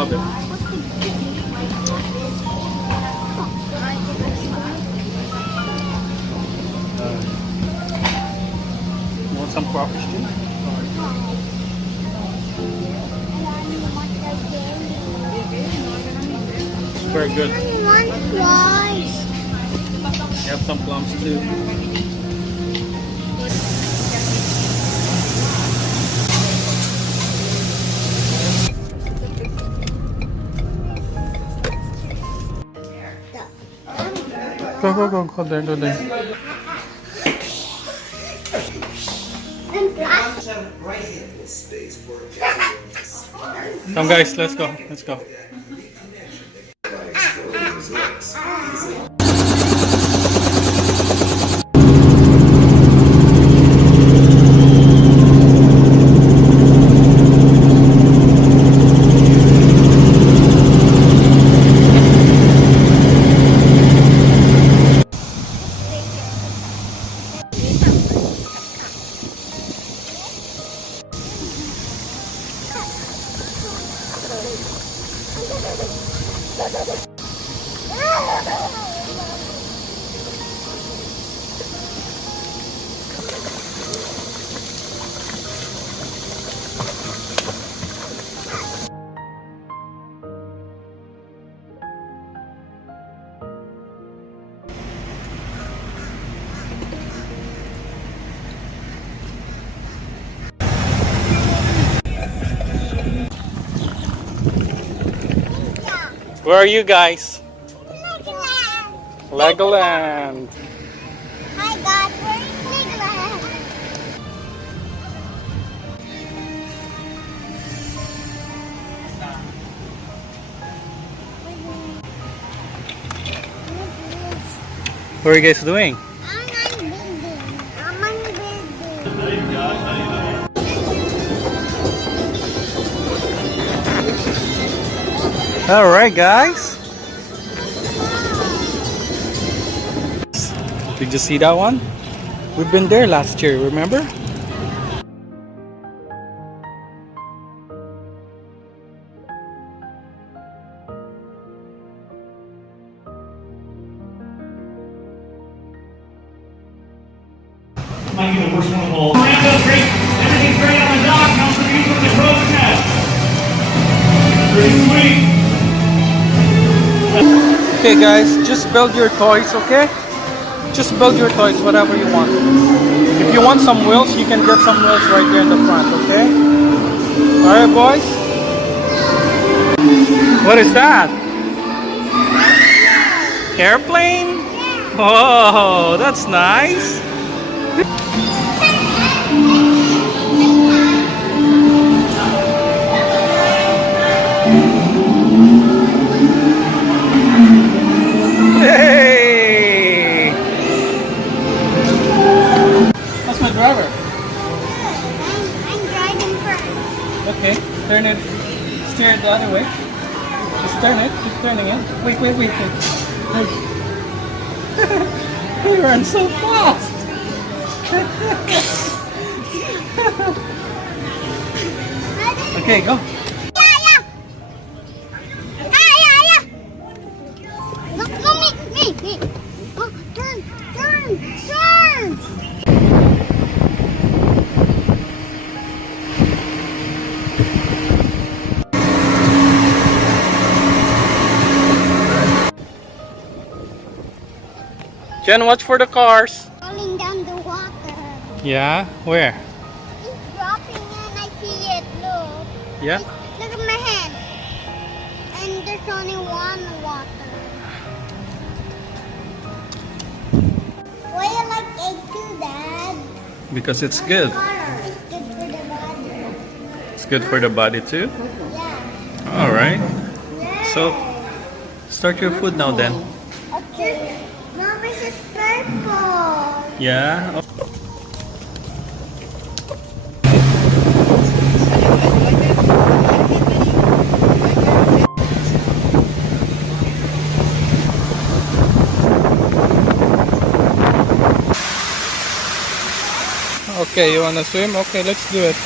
love it. Want some crawfish too? It's very good. You have some plums too. Go there, go there. Come guys, let's go. Where are you guys? Legoland. Hi guys, we're in Legoland. What are you guys doing? I'm on building. Alright guys. Did you see that one? We've been there last year, remember? Might be the worst one of all. Everything's great on the dock. Comes from you from the crow's nest. Pretty sweet. Okay guys, just build your toys, okay? Just build your toys, whatever you want. If you want some wheels, you can get some wheels right there in the front, okay? Alright boys? What is that? Airplane? Oh, that's nice. Hey! That's my driver. I'm driving first. Okay, turn it, steer it the other way. Just turn it, keep turning it. Wait. You run so fast! Okay, go. Me. Oh, turn. Jen, watch for the cars. Falling down the water. Yeah, where? It's dropping and I see it. Look. Yeah? Look at my hand. And there's only one water. Why you like egg too, Dad? Because it's good. It's good for the body. It's good for the body too. Yeah. Alright. So, start your food now then. Okay. Mom, this is purple. Yeah. Okay, you wanna swim? Okay, let's do it.